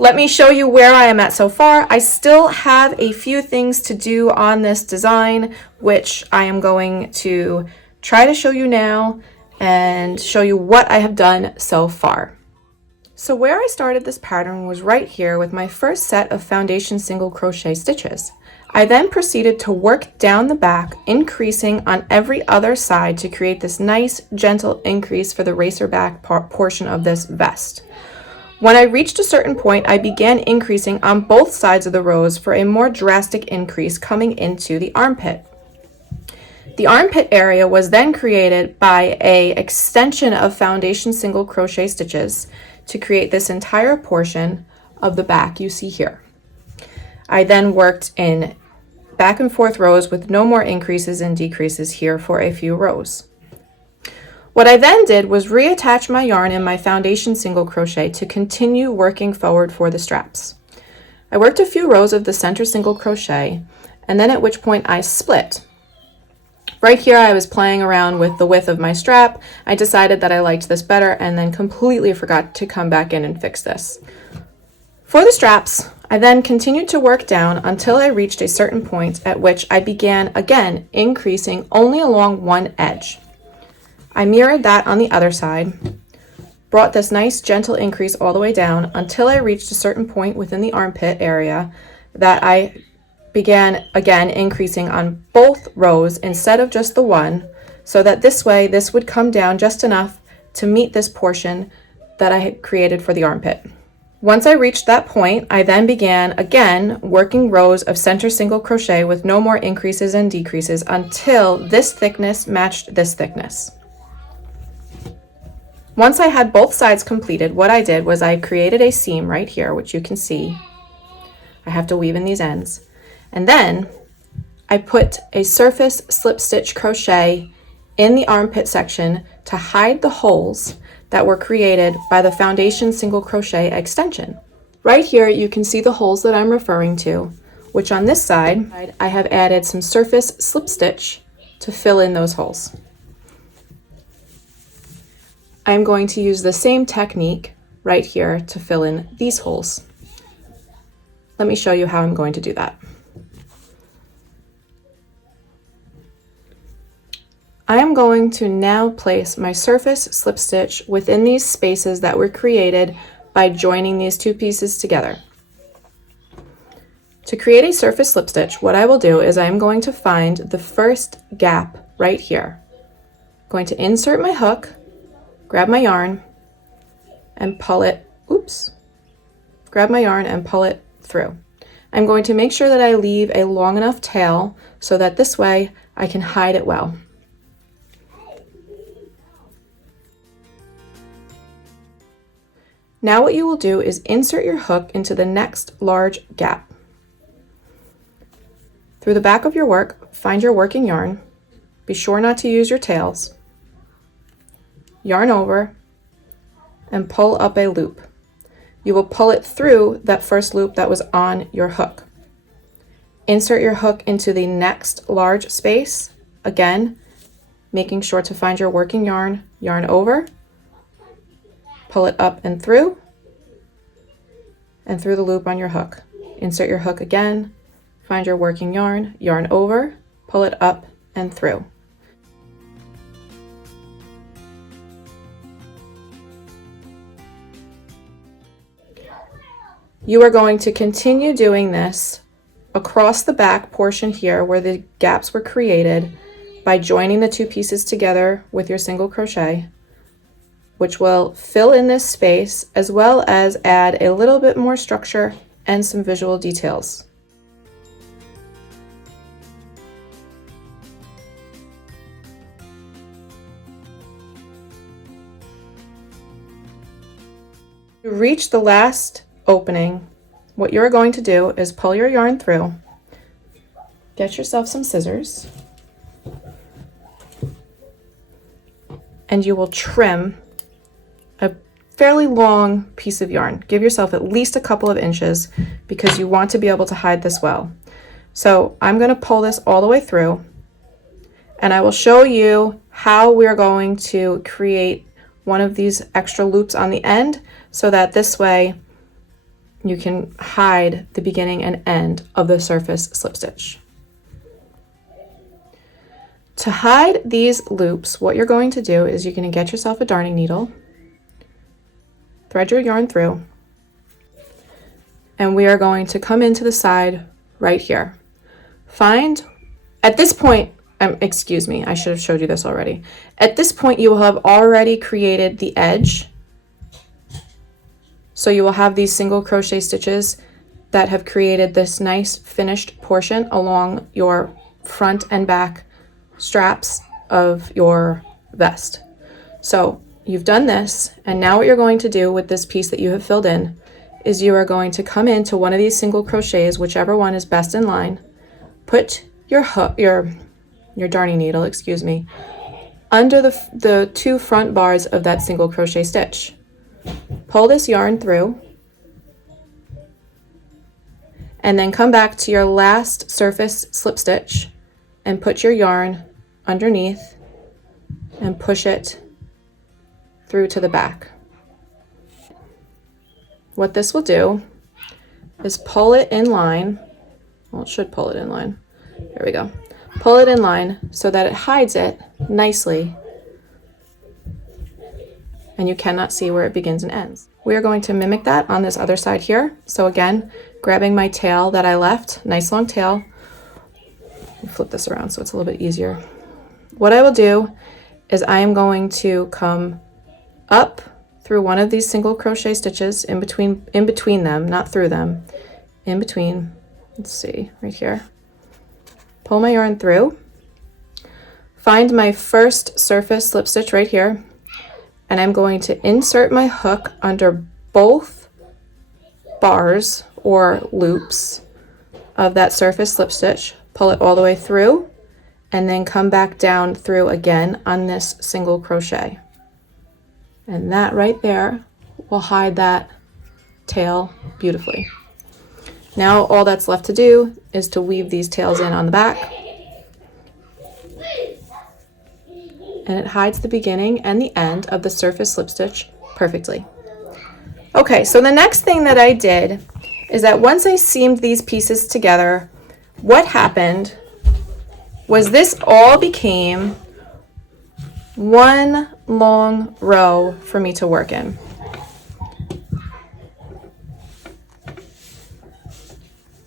Let me show you where I am at so far. I still have a few things to do on this design, which I am going to try to show you now and show you what I have done so far. So where I started this pattern was right here with my first set of foundation single crochet stitches. I then proceeded to work down the back, increasing on every other side to create this nice gentle increase for the racerback portion of this vest. When I reached a certain point, I began increasing on both sides of the rows for a more drastic increase coming into the armpit. The armpit area was then created by an extension of foundation single crochet stitches to create this entire portion of the back you see here. I then worked in back and forth rows with no more increases and decreases here for a few rows. What I then did was reattach my yarn in my foundation single crochet to continue working forward for the straps. I worked a few rows of the center single crochet, and then at which point I split. Right here I was playing around with the width of my strap. I decided that I liked this better and then completely forgot to come back in and fix this. For the straps, I then continued to work down until I reached a certain point at which I began again increasing only along one edge. I mirrored that on the other side, brought this nice gentle increase all the way down until I reached a certain point within the armpit area that I began again increasing on both rows instead of just the one, so that this way this would come down just enough to meet this portion that I had created for the armpit. Once I reached that point, I then began again working rows of center single crochet with no more increases and decreases until this thickness matched this thickness. Once I had both sides completed, what I did was I created a seam right here, which you can see. I have to weave in these ends. And then I put a surface slip stitch crochet in the armpit section to hide the holes that were created by the foundation single crochet extension. Right here you can see the holes that I'm referring to, which on this side I have added some surface slip stitch to fill in those holes. I'm going to use the same technique right here to fill in these holes. Let me show you how I'm going to do that. I am going to now place my surface slip stitch within these spaces that were created by joining these two pieces together. To create a surface slip stitch, what I will do is I'm going to find the first gap right here. I'm going to insert my hook, grab my yarn, and pull it, grab my yarn and pull it through. I'm going to make sure that I leave a long enough tail so that this way I can hide it well. Now what you will do is insert your hook into the next large gap. Through the back of your work, find your working yarn. Be sure not to use your tails. Yarn over and pull up a loop. You will pull it through that first loop that was on your hook. Insert your hook into the next large space, again, making sure to find your working yarn, yarn over, pull it up and through the loop on your hook. Insert your hook again, find your working yarn, yarn over, pull it up and through. You are going to continue doing this across the back portion here where the gaps were created by joining the two pieces together with your single crochet, which will fill in this space as well as add a little bit more structure and some visual details. To reach the last opening, what you're going to do is pull your yarn through, get yourself some scissors, and you will trim a fairly long piece of yarn. Give yourself at least a couple of inches because you want to be able to hide this well. So I'm going to pull this all the way through, and I will show you how we're going to create one of these extra loops on the end so that this way you can hide the beginning and end of the surface slip stitch. To hide these loops, what you're going to do is you're going to get yourself a darning needle, thread your yarn through, and we are going to come into the side right here. Find, at this point, excuse me, I should have showed you this already. At this point, you will have already created the edge. So you will have these single crochet stitches that have created this nice finished portion along your front and back straps of your vest. So you've done this, and now what you're going to do with this piece that you have filled in is you are going to come into one of these single crochets, whichever one is best in line, put your hook, your darning needle, excuse me, under the two front bars of that single crochet stitch. Pull this yarn through, and then come back to your last surface slip stitch and put your yarn underneath and push it through to the back. What this will do is pull it in line. Well, it should pull it in line. There we go. Pull it in line so that it hides it nicely and you cannot see where it begins and ends. We are going to mimic that on this other side here. So again, grabbing my tail that I left, nice long tail, flip this around so it's a little bit easier. What I will do is I am going to come up through one of these single crochet stitches in between them, not through them, in between. Let's see, right here. Pull my yarn through, find my first surface slip stitch right here, and I'm going to insert my hook under both bars or loops of that surface slip stitch, pull it all the way through, and then come back down through again on this single crochet. And that right there will hide that tail beautifully. Now all that's left to do is to weave these tails in on the back. And it hides the beginning and the end of the surface slip stitch perfectly. Okay, so the next thing that I did is that once I seamed these pieces together, what happened was this all became one long row for me to work in.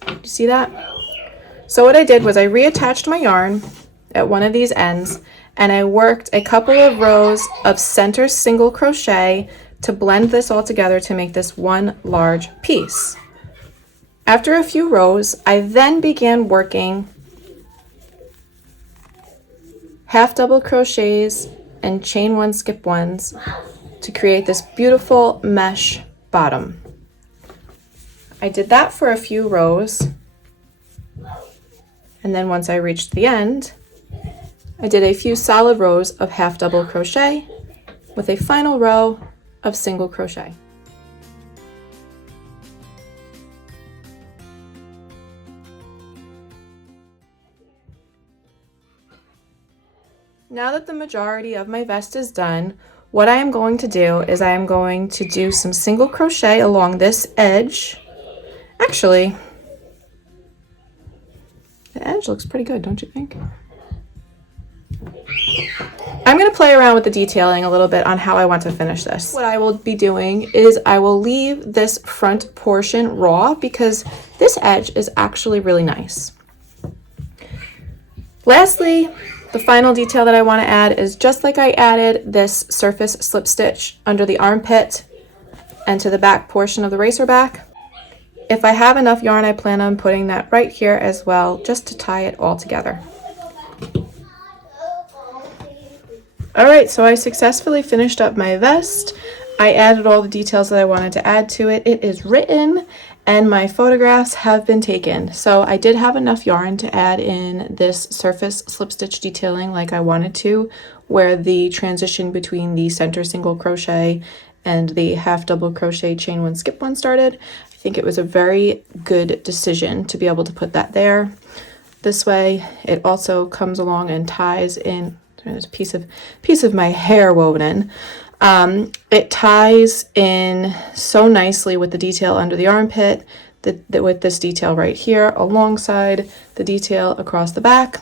You see that? So what I did was I reattached my yarn at one of these ends, and I worked a couple of rows of center single crochet to blend this all together to make this one large piece. After a few rows, I then began working half double crochets and chain one, skip ones to create this beautiful mesh bottom. I did that for a few rows, and then once I reached the end, I did a few solid rows of half double crochet with a final row of single crochet. Now that the majority of my vest is done, what I am going to do is I am going to do some single crochet along this edge. Actually, the edge looks pretty good, don't you think? I'm going to play around with the detailing a little bit on how I want to finish this. What I will be doing is I will leave this front portion raw because this edge is actually really nice. Lastly, the final detail that I want to add is just like I added this surface slip stitch under the armpit and to the back portion of the racer back. If I have enough yarn, I plan on putting that right here as well, just to tie it all together. All right, so I successfully finished up my vest. I added all the details that I wanted to add to it. It is written and my photographs have been taken. So I did have enough yarn to add in this surface slip stitch detailing like I wanted to, where the transition between the center single crochet and the half double crochet chain one, skip one started. I think it was a very good decision to be able to put that there. This way, it also comes along and ties in. There's a piece of my hair woven in. It ties in so nicely with the detail under the armpit, with this detail right here alongside the detail across the back.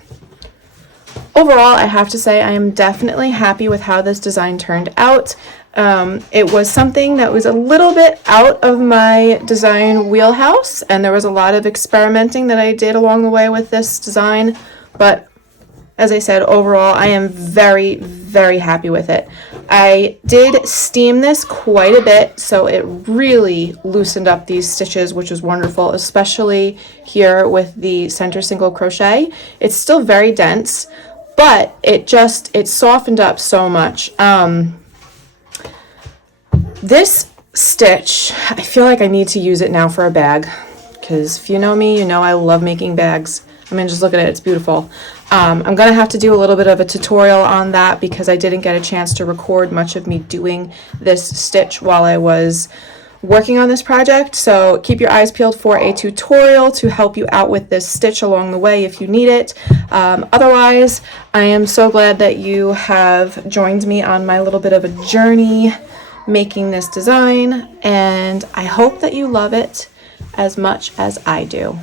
Overall, I have to say I am definitely happy with how this design turned out. It was something that was a little bit out of my design wheelhouse, and there was a lot of experimenting that I did along the way with this design, but as I said, overall, I am very, very happy with it. I did steam this quite a bit, so it really loosened up these stitches, which was wonderful, especially here with the center single crochet. It's still very dense, but it softened up so much. This stitch, I feel like I need to use it now for a bag, because if you know me, you know I love making bags. I mean, just look at it, it's beautiful. I'm going to have to do a little bit of a tutorial on that because I didn't get a chance to record much of me doing this stitch while I was working on this project. So keep your eyes peeled for a tutorial to help you out with this stitch along the way if you need it. Otherwise, I am so glad that you have joined me on my little bit of a journey making this design, and I hope that you love it as much as I do.